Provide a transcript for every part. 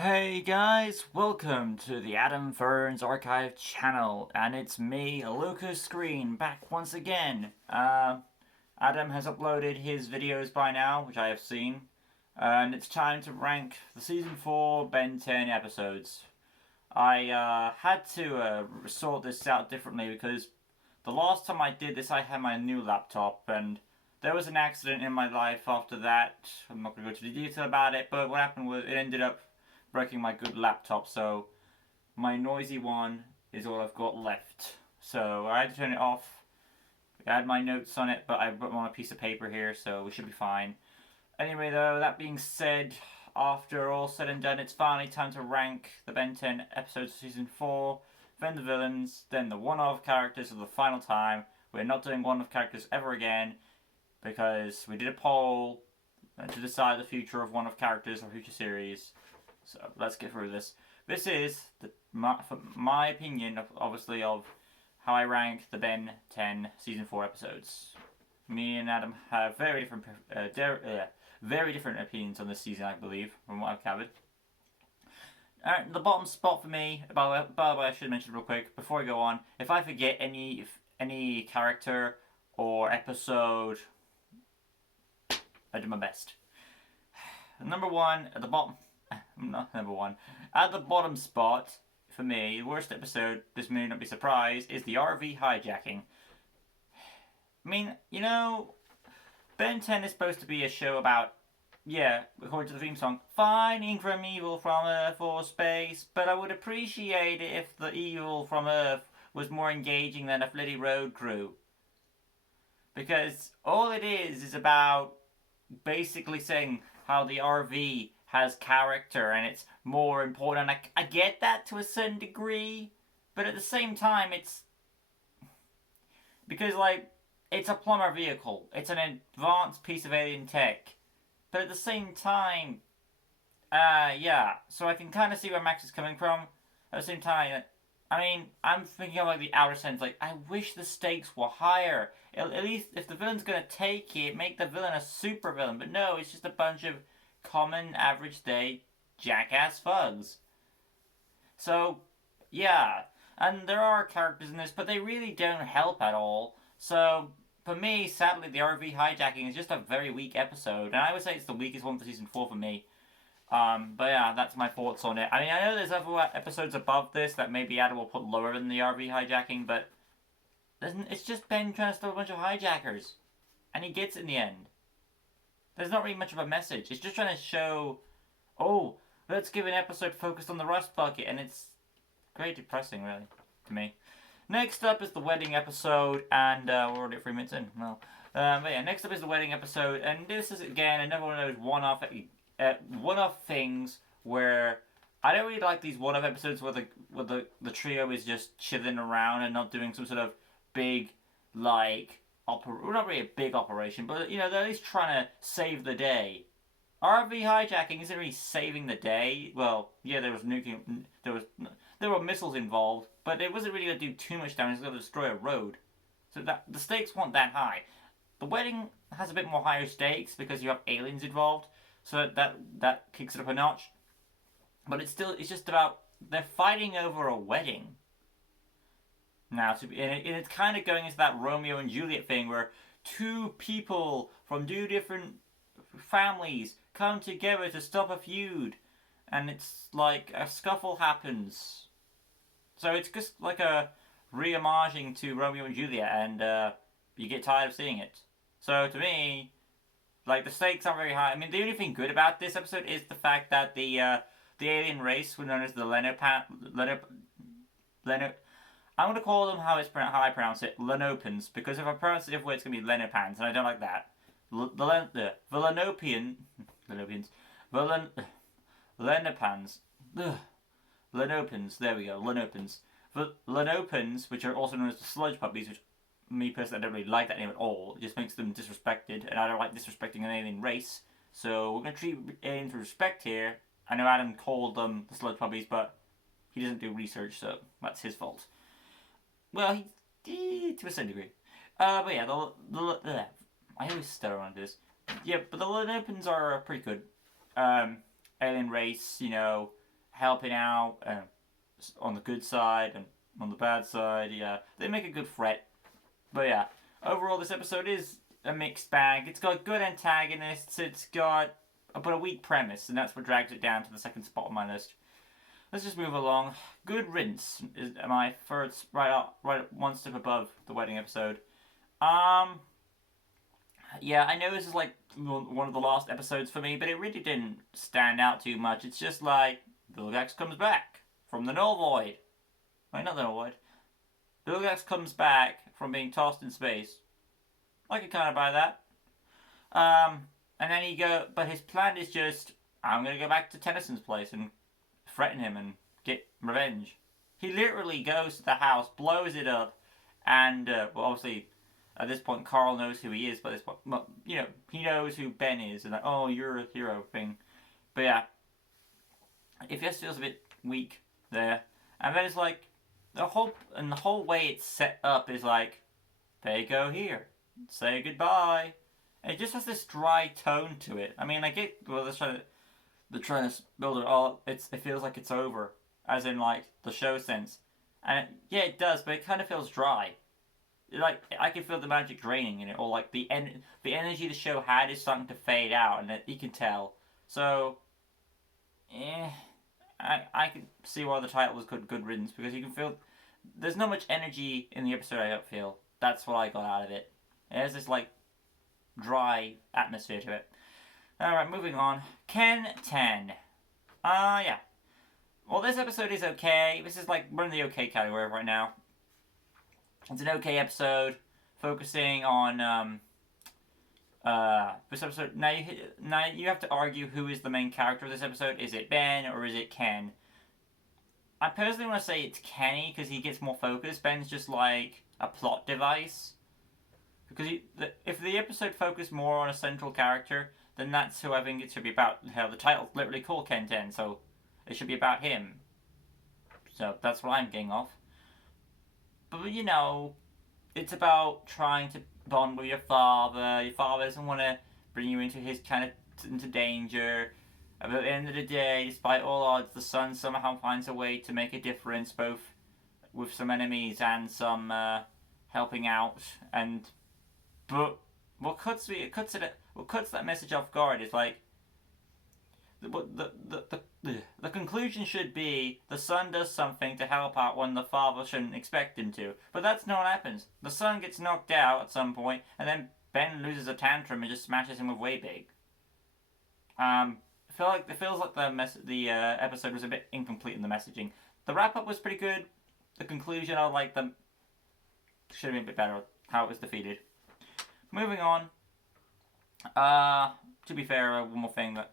Hey guys, welcome to the Adam Ferns Archive channel, and it's me, Lucas Green, back once again. Adam has uploaded his videos by now, which I have seen, and it's time to rank the Season 4 Ben 10 episodes. I had to sort this out differently because the last time I did this I had my new laptop, and there was an accident in my life after that. I'm not going to go into the detail about it, but what happened was it ended up breaking my good laptop, so my noisy one is all I've got left. So I had to turn it off. I had my notes on it, but I put them on a piece of paper here, so we should be fine. Anyway, though, that being said, after all said and done, it's finally time to rank the Ben 10 episodes of Season 4, then the villains, then the one-off characters of the final time. We're not doing one-off characters ever again, because we did a poll to decide the future of one-off characters or future series. So let's get through this. This is my opinion, obviously, of how I rank the Ben 10 Season 4 episodes. Me and Adam have very different opinions on this season, I believe, from what I've gathered. Alright, the bottom spot for me, by the way, I should mention real quick, before I go on, if I forget any character or episode, I do my best. Number one, at the bottom, not number one. At the bottom spot, for me, the worst episode, this may not be a surprise, is the RV hijacking. I mean, Ben 10 is supposed to be a show about, according to the theme song, finding from evil from Earth or space, but I would appreciate it if the evil from Earth was more engaging than a flitty road crew. Because all it is about basically saying how the RV has character and it's more important. I get that to a certain degree, but at the same time, it's because it's a plumber vehicle. It's an advanced piece of alien tech, but at the same time, So I can kind of see where Max is coming from. At the same time, I mean, I'm thinking of the outer sense. I wish the stakes were higher. At least if the villain's gonna take it, make the villain a super villain. But no, it's just a bunch of common, average day jackass thugs. So, yeah. And there are characters in this, but they really don't help at all. So, for me, sadly, the RV hijacking is just a very weak episode. And I would say it's the weakest one for Season 4 for me. But yeah, that's my thoughts on it. I mean, I know there's other episodes above this that maybe Adam will put lower than the RV hijacking, but it's just Ben trying to stop a bunch of hijackers. And he gets it in the end. There's not really much of a message. It's just trying to show, oh, let's give an episode focused on the Rust Bucket, and it's very depressing, really, to me. Next up is the wedding episode, and we're already at 3 minutes in. Well, but yeah, next up is the wedding episode, and this is again another one of those one-off things where I don't really like these one-off episodes where the trio is just chilling around and not doing some sort of big well, not really a big operation, but they're at least trying to save the day. RV hijacking isn't really saving the day. Well, yeah, there were missiles involved, but it wasn't really going to do too much damage. It's going to destroy a road, so that the stakes weren't that high. The wedding has a bit more higher stakes because you have aliens involved, so that kicks it up a notch. But it's just about they're fighting over a wedding. Now, and it's kind of going into that Romeo and Juliet thing where two people from two different families come together to stop a feud, and it's like a scuffle happens. So it's just like a re-homaging to Romeo and Juliet, and you get tired of seeing it. So to me, the stakes aren't very high. I mean, the only thing good about this episode is the fact that the alien race, known as the Leno. I'm gonna call them how I pronounce it, Lenopans, because if I pronounce it different way, it's gonna be Lenopans, and I don't like that. The Lenopians, Lenopans, Lenopans. There we go, Lenopans. The Lenopans, which are also known as the sludge puppies, which me personally I don't really like that name at all. It just makes them disrespected, and I don't like disrespecting an alien race. So we're gonna treat aliens with respect here. I know Adam called them the sludge puppies, but he doesn't do research, so that's his fault. Well, he to a certain degree. But yeah, I always stutter on this. Yeah, but the Lenopans are pretty good. Alien race, helping out on the good side and on the bad side. Yeah, they make a good threat. But yeah, overall, this episode is a mixed bag. It's got good antagonists. It's got but a weak premise, and that's what drags it down to the second spot on my list. Let's just move along. Good Riddance is my third, right one step above the wedding episode. Yeah, I know this is like one of the last episodes for me, but it really didn't stand out too much. It's just like Vilgax comes back from the Null Void. Wait, not the Null Void. Vilgax comes back from being tossed in space. I could kind of buy that. And then but his plan is just, I'm gonna go back to Tennyson's place and threaten him and get revenge. He literally goes to the house, blows it up, and well, obviously at this point Carl knows who he is. But at this point, well, he knows who Ben is, and like, oh, you're a hero thing. But yeah, it just feels a bit weak there. And then it's like the whole way it's set up is like, they go here, say goodbye. And it just has this dry tone to it. I mean, I get they're trying to build it all. It feels like it's over, as in like the show sense, and it does, but it kind of feels dry. Like I can feel the magic draining in it, or like the energy the show had is starting to fade out, and you can tell. So, I can see why the title was Good Riddance, because you can feel there's not much energy in the episode. I don't feel that's what I got out of it. It has this like dry atmosphere to it. Alright, moving on. Ken 10. Yeah. Well, this episode is okay. This is like, we're in the okay category right now. It's an okay episode, focusing on, this episode. Now you have to argue who is the main character of this episode. Is it Ben or is it Ken? I personally want to say it's Kenny, because he gets more focus. Ben's just like a plot device. Because if the episode focused more on a central character, then that's who I think it should be about. Hell, the title's literally called Ken 10, so it should be about him. So that's what I'm getting off. But it's about trying to bond with your father. Your father doesn't want to bring you into into danger. But at the end of the day, despite all odds, the son somehow finds a way to make a difference, both with some enemies and some helping out. But what cuts that message off guard is like the conclusion should be the son does something to help out when the father shouldn't expect him to. But that's not what happens. The son gets knocked out at some point, and then Ben loses a tantrum and just smashes him with Way-Big. It feels like the episode was a bit incomplete in the messaging. The wrap up was pretty good. The conclusion, I like them. Should have been a bit better how it was defeated. Moving on. To be fair, one more thing that,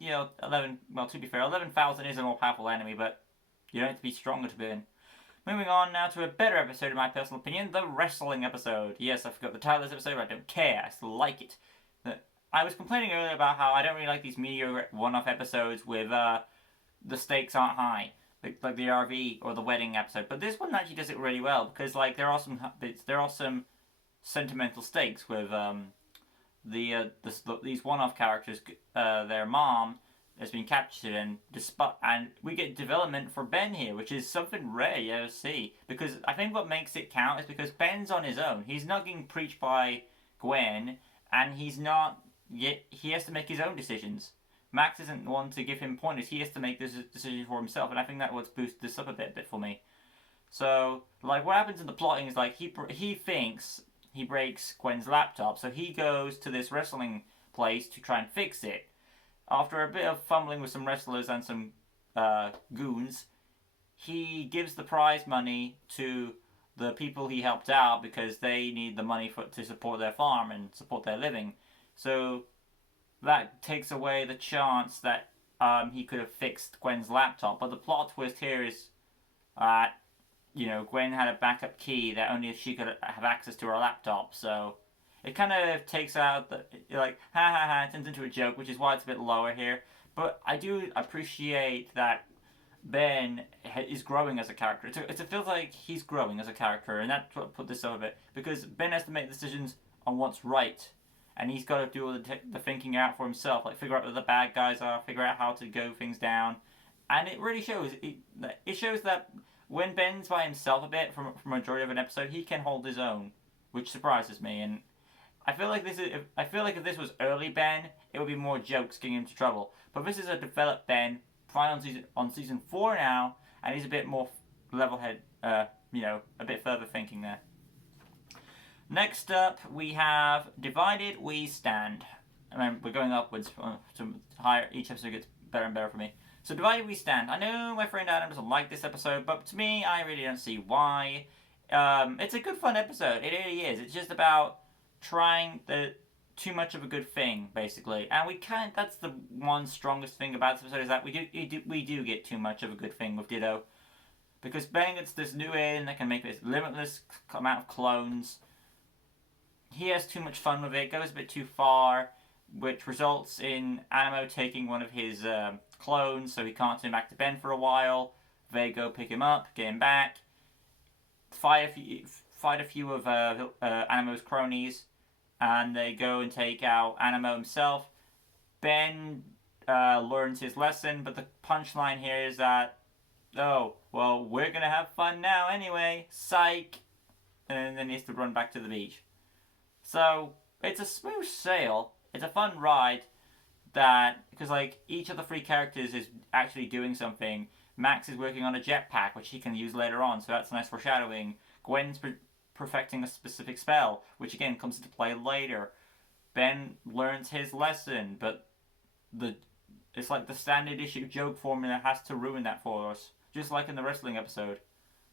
11,000 is a more powerful enemy, but you don't have to be stronger to win. Moving on now to a better episode, in my personal opinion, the wrestling episode. Yes, I forgot the title of this episode, but I don't care. I still like it. I was complaining earlier about how I don't really like these mediocre one-off episodes with the stakes aren't high, like the RV or the wedding episode. But this one actually does it really well, because like there are some sentimental stakes with these one-off characters. Their mom has been captured, and we get development for Ben here, which is something rare you ever see. Because I think what makes it count is because Ben's on his own. He's not getting preached by Gwen, and he has to make his own decisions. Max isn't the one to give him pointers. He has to make this decision for himself, and I think that what's boosted this up a bit for me. So, like, what happens in the plotting is, like, he thinks he breaks Gwen's laptop, so he goes to this wrestling place to try and fix it. After a bit of fumbling with some wrestlers and some goons, he gives the prize money to the people he helped out because they need the money to support their farm and support their living. So that takes away the chance that he could have fixed Gwen's laptop. But the plot twist here is Gwen had a backup key that only she could have access to her laptop. So it kind of takes out it turns into a joke, which is why it's a bit lower here. But I do appreciate that Ben is growing as a character. It feels like he's growing as a character, and that's what put this over a bit. Because Ben has to make decisions on what's right, and he's got to do all the thinking out for himself. Like, figure out where the bad guys are, figure out how to go things down. and it really shows. It shows that when Ben's by himself a bit for majority of an episode, he can hold his own, which surprises me. And I feel like if this was early Ben, it would be more jokes getting him into trouble. But this is a developed Ben, finally on season 4 now, and he's a bit more level-head, a bit further thinking there. Next up, we have Divided We Stand. I mean, we're going upwards to higher. Each episode gets better and better for me. So, Divided We Stand. I know my friend Adam doesn't like this episode, but to me, I really don't see why. It's a good, fun episode. It really is. It's just about trying too much of a good thing, basically. And that's the one strongest thing about this episode, is that we do get too much of a good thing with Ditto. Because Ben gets this new alien that can make this limitless amount of clones. He has too much fun with it, goes a bit too far, which results in Animo taking one of his clones, so he can't turn back to Ben for a while. They go pick him up, get him back, fight a few of Animo's cronies, and they go and take out Animo himself. Ben learns his lesson, but the punchline here is that, oh, well, we're gonna have fun now anyway, psych, and then he has to run back to the beach. So, it's a smooth sail, it's a fun ride, because like each of the 3 characters is actually doing something. Max is working on a jetpack, which he can use later on, so that's nice foreshadowing. Gwen's perfecting a specific spell, which again comes into play later. Ben learns his lesson, but it's like the standard issue joke formula has to ruin that for us. Just like in the wrestling episode.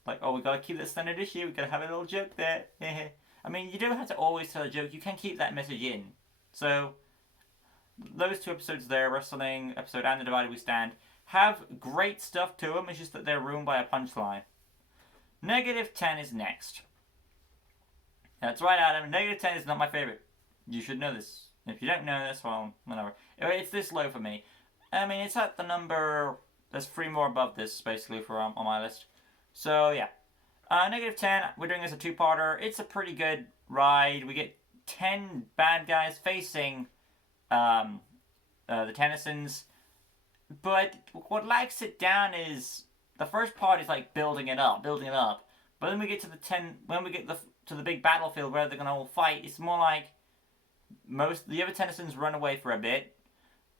Like, oh, we gotta keep the standard issue, we gotta have a little joke there. I mean, you don't have to always tell a joke, you can keep that message in. So, those 2 episodes there, wrestling episode and The Divided We Stand, have great stuff to them, it's just that they're ruined by a punchline. Negative 10 is next. That's right, Adam, Negative 10 is not my favorite. You should know this. If you don't know this, well, whatever. It's this low for me. I mean, it's at the number... There's 3 more above this, basically, on my list. So, yeah. Negative 10, we're doing this a 2-parter. It's a pretty good ride. We get 10 bad guys facing the Tennysons. But what lags it down is the first part is like building it up. But then we get to to the big battlefield where they're gonna all fight. It's more like the other Tennysons run away for a bit.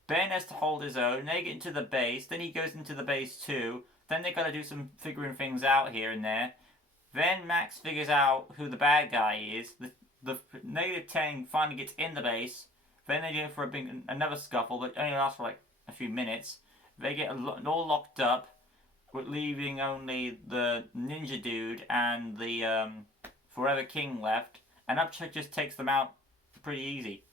Ben has to hold his own. They get into the base. Then he goes into the base too. Then they gotta do some figuring things out here and there. Then Max figures out who the bad guy is. The Negative 10 finally gets in the base. Then they go for another scuffle that only lasts for like a few minutes. They get all locked up, leaving only the ninja dude and the Forever King left. And Upchuck just takes them out pretty easy.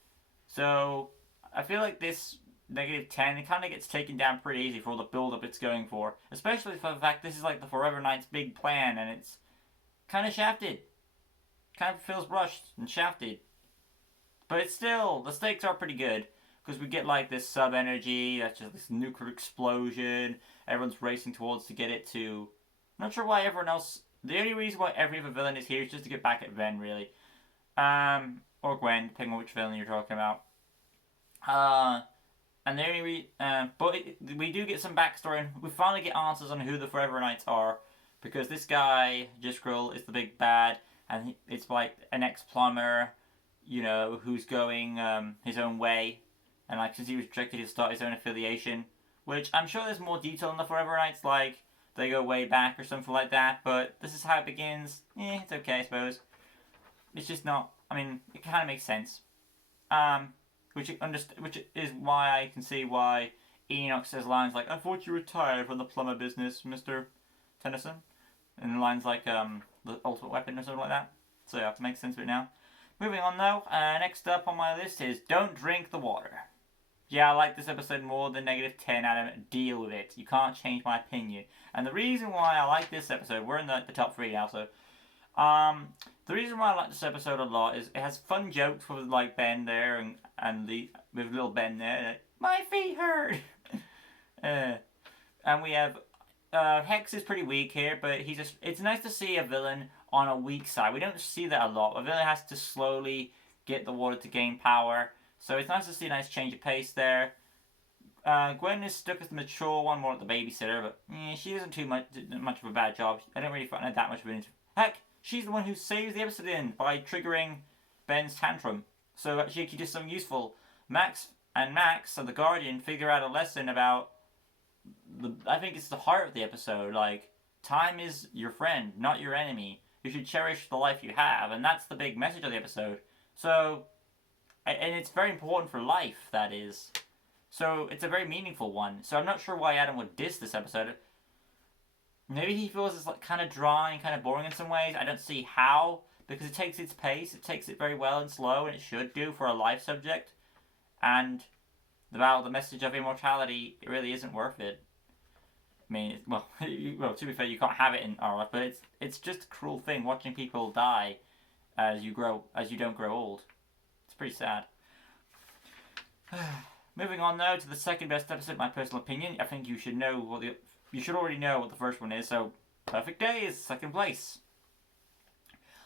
So I feel like this Negative 10, it kind of gets taken down pretty easy for all the build-up it's going for. Especially for the fact this is like the Forever Knight's big plan, and it's kind of shafted. Kind of feels rushed and shafted. But it's still, the stakes are pretty good. Because we get like this sub-energy, that's just this nuclear explosion. Everyone's racing towards to get it to... I'm not sure why everyone else... The only reason why every other villain is here is just to get back at Ben, really. Or Gwen, depending on which villain you're talking about. And the only we do get some backstory, and we finally get answers on who the Forever Knights are. Because this guy, Jiskrul, is the big bad, and it's like an ex-plumber, who's going his own way. And like, since he was rejected, he'll start his own affiliation. Which, I'm sure there's more detail in the Forever Knights, like, they go way back or something like that. But this is how it begins. It's okay, I suppose. It's just not, I mean, it kind of makes sense. Which is why I can see why Enoch says lines like, I thought you retired from the plumber business, Mr. Tennyson. And lines like, the ultimate weapon or something like that. So yeah, it makes sense of it now. Moving on though, next up on my list is Don't Drink the Water. Yeah, I like this episode more than Negative 10, Adam. Deal with it. You can't change my opinion. And the reason why I like this episode, we're in the top 3 now, so... the reason why I like this episode a lot is it has fun jokes with like Ben there with little Ben there. My feet hurt! And we have... Hex is pretty weak here, but it's nice to see a villain on a weak side. We don't see that a lot. A villain has to slowly get the water to gain power. So it's nice to see a nice change of pace there. Gwen is stuck as the mature one, more like the babysitter, but she isn't too much of a bad job. I don't really find her that much of an. Heck, she's the one who saves the episode in by triggering Ben's tantrum, so that she can do something useful. Max and the Guardian, figure out a lesson about I think it's the heart of the episode. Like, time is your friend, not your enemy. You should cherish the life you have, and that's the big message of the episode. So, and it's very important for life, that is. So, it's a very meaningful one. So, I'm not sure why Adam would diss this episode. Maybe he feels it's like kind of dry and kind of boring in some ways. I don't see how, because it takes its pace, it takes it very well and slow, and it should do for a life subject. And about the message of immortality, it really isn't worth it. I mean, well, to be fair, you can't have it in our life, but it's just a cruel thing watching people die as you don't grow old. It's pretty sad. Moving on now to the second best episode, my personal opinion. I think you should already know what the first one is. So, Perfect Day is second place.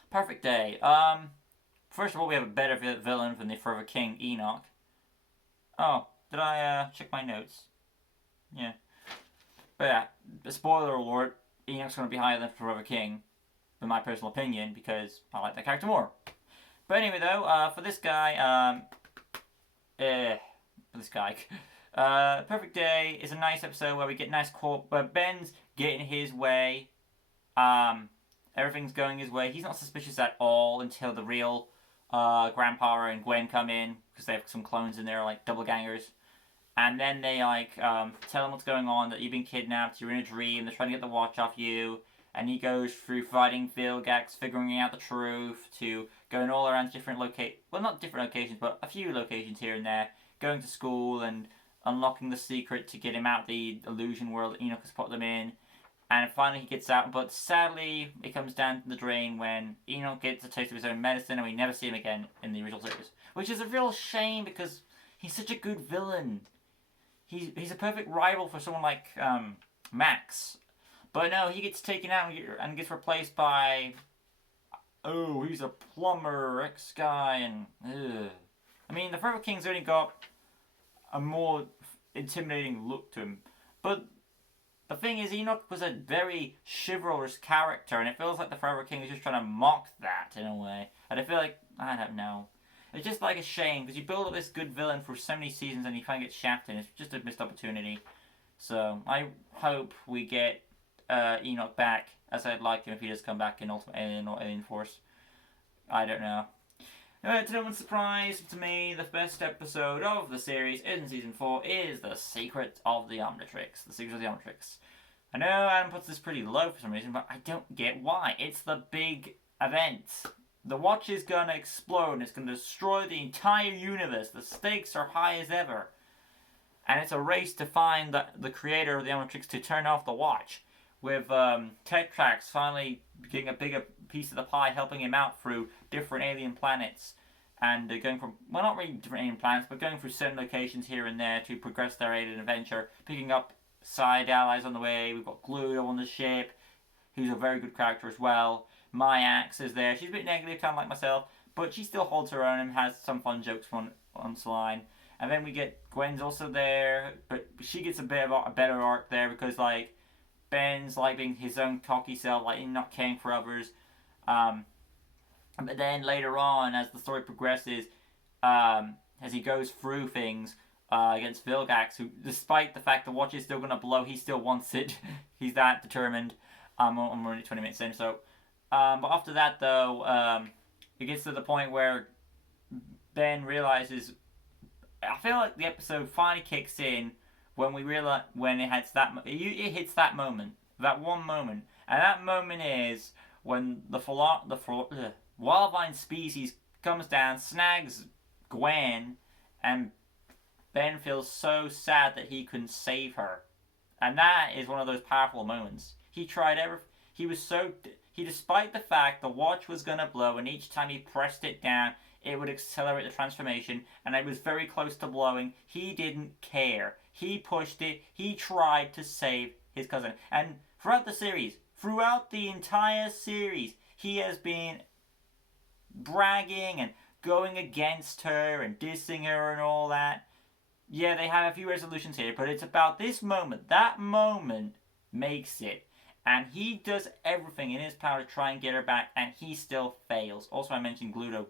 Perfect Day. First of all, we have a better villain than the Forever King, Enoch. Oh, did I check my notes? Yeah. But yeah, spoiler alert, Enoch's going to be higher than Forever King, in my personal opinion, because I like that character more. But anyway, though, for this guy, Perfect Day is a nice episode where we get nice where Ben's getting his way, everything's going his way. He's not suspicious at all until the real Grandpa and Gwen come in, because they have some clones in there, like double gangers. And then they tell him what's going on, that you've been kidnapped, you're in a dream, they're trying to get the watch off you. And he goes through fighting Vilgax, figuring out the truth, to going all around different not different locations, but a few locations here and there. Going to school and unlocking the secret to get him out of the illusion world that Enoch has put them in. And finally he gets out, but sadly it comes down to the drain when Enoch gets a taste of his own medicine and we never see him again in the original series. Which is a real shame because he's such a good villain. He's a perfect rival for someone like Max. But no, he gets taken out and gets replaced by... Oh, he's a plumber, ex-guy, and... Ugh. I mean, the Forever King's only got a more intimidating look to him. But the thing is, Enoch was a very chivalrous character, and it feels like the Forever King is just trying to mock that in a way. And I feel like, I don't know. It's just like a shame, because you build up this good villain for so many seasons and you kind of get shafted. It's just a missed opportunity. So, I hope we get Enoch back, as I'd like him if he does come back in Ultimate Alien or Alien Force. I don't know. To no one's surprise, to me, the best episode of the series in Season 4 is The Secret of the Omnitrix. The Secret of the Omnitrix. I know Adam puts this pretty low for some reason, but I don't get why. It's the big event. The watch is gonna explode and it's gonna destroy the entire universe. The stakes are high as ever. And it's a race to find the creator of the Omnitrix to turn off the watch. With Tetrax finally getting a bigger piece of the pie, helping him out through different alien planets. And going from, well, not really different alien planets, but going through certain locations here and there to progress their alien adventure. Picking up side allies on the way. We've got Gluto on the ship, who's a very good character as well. Myax is there. She's a bit negative, kind of like myself, but she still holds her own and has some fun jokes on the line. And then we get Gwen's also there, but she gets a better arc there because, like, Ben's like being his own cocky self, like not caring for others. But then later on, as the story progresses, as he goes through things against Vilgax, who, despite the fact the watch is still going to blow, he still wants it. He's that determined. I'm only 20 minutes in, so... but after that, though, it gets to the point where Ben realizes... I feel like the episode finally kicks in when we realize when it hits that moment, that one moment, and that moment is when the Wildvine species comes down, snags Gwen, and Ben feels so sad that he couldn't save her, and that is one of those powerful moments. He tried despite the fact the watch was gonna blow, and each time he pressed it down, it would accelerate the transformation, and it was very close to blowing. He didn't care. He pushed it. He tried to save his cousin. And throughout the entire series, he has been bragging and going against her and dissing her and all that. yeah, they have a few resolutions here, but it's about this moment. That moment makes it. And he does everything in his power to try and get her back, and he still fails. Also, I mentioned Gluto.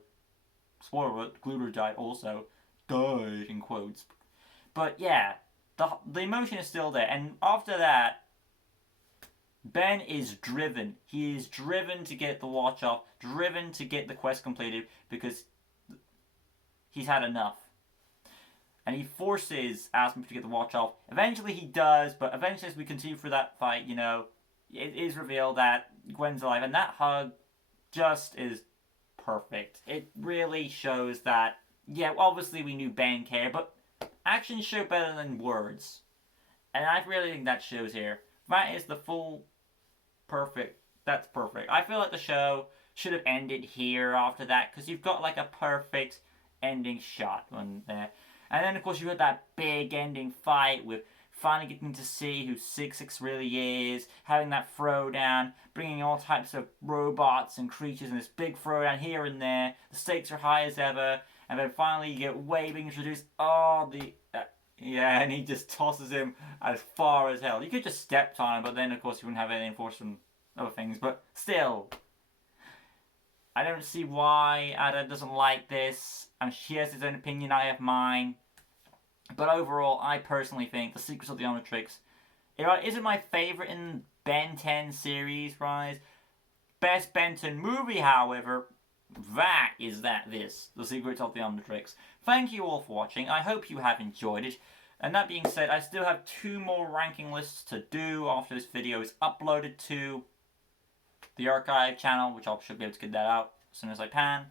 Spoiler alert, Gluto died also. Died, in quotes. But yeah, the emotion is still there. And after that, Ben is driven. He is driven to get the watch off, driven to get the quest completed, because he's had enough. And he forces Aspen to get the watch off. Eventually he does, but eventually as we continue through that fight, it is revealed that Gwen's alive, and that hug just is perfect. It really shows that, yeah, obviously we knew Ben cared, but actions show better than words. And I really think that shows here. That is the full perfect. That's perfect. I feel like the show should have ended here after that, because you've got like a perfect ending shot on there. And then, of course, you had that big ending fight with finally getting to see who 6-6 really is, having that throwdown, bringing all types of robots and creatures in this big throwdown here and there. The stakes are high as ever. And then finally you get Wei being introduced. Yeah, and he just tosses him as far as hell. You could just stepped on him, but then, of course, you wouldn't have any force from other things. But still, I don't see why Ada doesn't like this. She has his own opinion, I have mine. But overall, I personally think The Secrets of the Omnitrix isn't my favourite in Ben 10 series, right? Best Ben 10 movie, however, this, The Secrets of the Omnitrix. Thank you all for watching. I hope you have enjoyed it. And that being said, I still have 2 more ranking lists to do after this video is uploaded to the archive channel, which I should be able to get that out as soon as I can.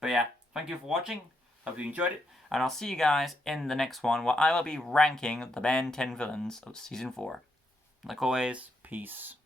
But yeah, thank you for watching. Hope you enjoyed it. And I'll see you guys in the next one, where I will be ranking the Ben 10 villains of Season 4. Like always, peace.